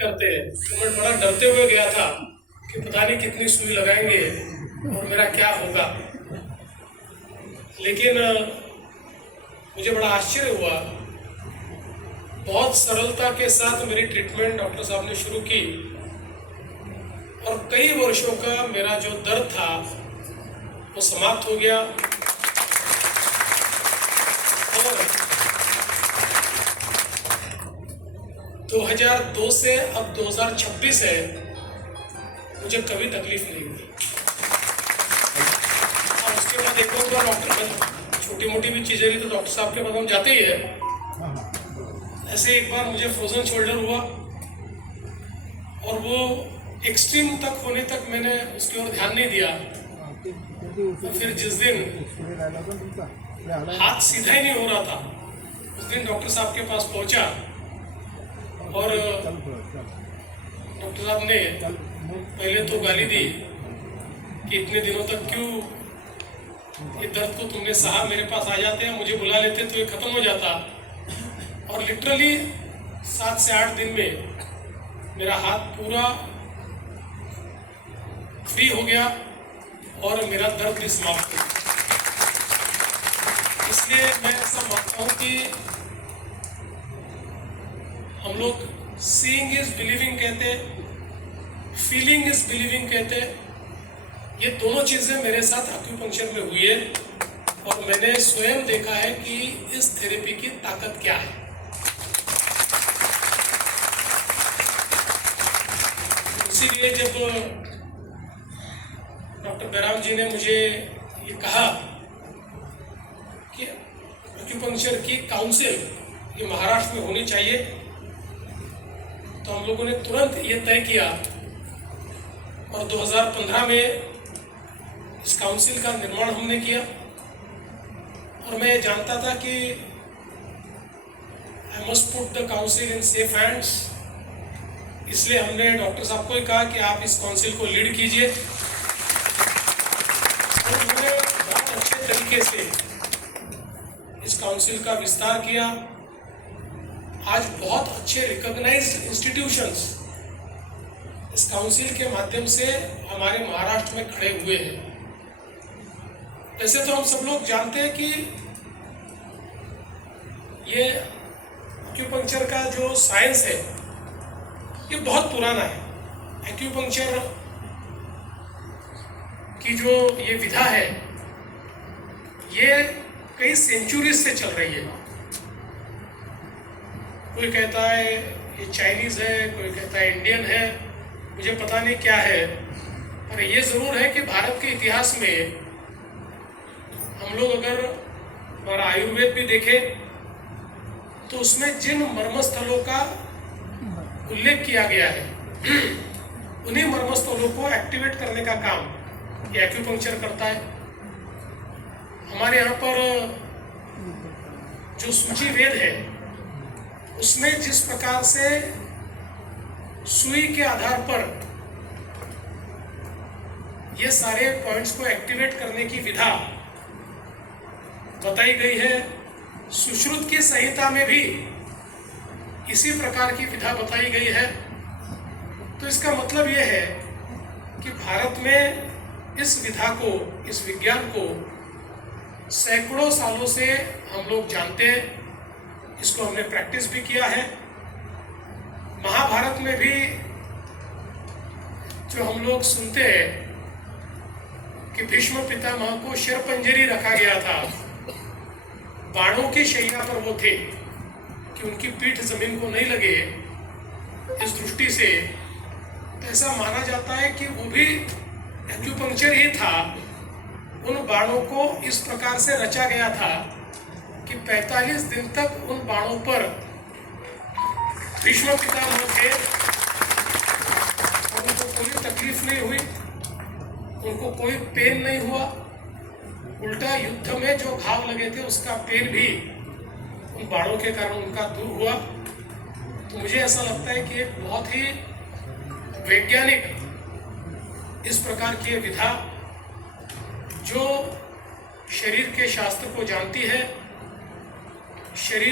करते हैं तो मैं बड़ा डरते हुए गया था कि पता नहीं कितनी सुई लगाएंगे और मेरा क्या होगा। लेकिन मुझे बड़ा आश्चर्य हुआ, बहुत सरलता के साथ मेरी ट्रीटमेंट डॉक्टर साहब ने शुरू की और कई वर्षों का मेरा जो दर्द था वो समाप्त हो गया। और 2002 से अब 2026 है, मुझे कभी तकलीफ नहीं हुई। और उसके बाद एक और बार डॉक्टर, छोटी मोटी भी चीज़ें रही तो डॉक्टर साहब के पास हम जाते ही है। ऐसे एक बार मुझे फ्रोजन शोल्डर हुआ और वो एक्सट्रीम तक होने तक मैंने उसकी ओर ध्यान नहीं दिया। और फिर जिस दिन हाथ सीधा ही नहीं हो रहा था, उस दिन डॉक्टर साहब के पास पहुंचा और डॉक्टर साहब ने पहले तो गाली दी कि इतने दिनों तक क्यों ये दर्द को तुमने सहा, मेरे पास आ जाते हैं, मुझे बुला लेते तो ये खत्म हो जाता। और लिटरली 7 से 8 दिन में मेरा हाथ पूरा फ्री हो गया और मेरा दर्द भी समाप्त हो गया। इसलिए मैं ऐसा मानता हूँ कि हम लोग सीइंग इज बिलीविंग कहते, फीलिंग इज बिलीविंग कहते, ये दोनों चीज़ें मेरे साथ एक्यूपंक्चर में हुई है और मैंने स्वयं देखा है कि इस थेरेपी की ताकत क्या है। इसीलिए जब डॉक्टर बैराम जी ने मुझे ये कहा कि एक्यूपंक्चर की काउंसिल ये महाराष्ट्र में होनी चाहिए, तो हम लोगों ने तुरंत ये तय किया और 2015 में इस काउंसिल का निर्माण हमने किया। और मैं जानता था कि I must put the council in safe hands, इसलिए हमने डॉक्टर साहब को ही कहा कि आप इस काउंसिल को लीड कीजिए। और उन्होंने बहुत अच्छे तरीके से इस काउंसिल का विस्तार किया। आज बहुत अच्छे रिकॉग्नाइज्ड इंस्टीट्यूशंस इस काउंसिल के माध्यम से हमारे महाराष्ट्र में खड़े हुए हैं। वैसे तो हम सब लोग जानते हैं कि ये एक्यूपंक्चर का जो साइंस है ये बहुत पुराना है। एक्यूपंक्चर की जो ये विधा है ये कई सेंचुरीज से चल रही है। कोई कहता है ये चाइनीज़ है, कोई कहता है इंडियन है, मुझे पता नहीं क्या है, पर ये ज़रूर है कि भारत के इतिहास में हम लोग अगर हमारा आयुर्वेद भी देखें तो उसमें जिन मर्मस्थलों का उल्लेख किया गया है उन्हीं मर्मस्थलों को एक्टिवेट करने का काम ये एक्यूपंक्चर करता है। हमारे यहाँ पर जो सूची वेद है उसमें जिस प्रकार से सुई के आधार पर ये सारे पॉइंट्स को एक्टिवेट करने की विधा बताई गई है, सुश्रुत की संहिता में भी इसी प्रकार की विधा बताई गई है। तो इसका मतलब यह है कि भारत में इस विधा को, इस विज्ञान को सैकड़ों सालों से हम लोग जानते हैं, इसको हमने प्रैक्टिस भी किया है। महाभारत में भी जो हम लोग सुनते हैं कि भीष्म पितामह को शरपंजरी रखा गया था, बाणों की शैया पर वो थे कि उनकी पीठ जमीन को नहीं लगे, इस दृष्टि से तो ऐसा माना जाता है कि वो भी एक्यूपंक्चर ही था। उन बाणों को इस प्रकार से रचा गया था कि 45 दिन तक उन बाणों पर भीष्म पितामह थे, उनको कोई तकलीफ नहीं हुई, उनको कोई पेन नहीं हुआ, उल्टा युद्ध में जो घाव लगे थे उसका पेन भी उन बाणों के कारण उनका दूर हुआ। तो मुझे ऐसा लगता है कि एक बहुत ही वैज्ञानिक इस प्रकार की विधा जो शरीर के शास्त्र को जानती है, शरीर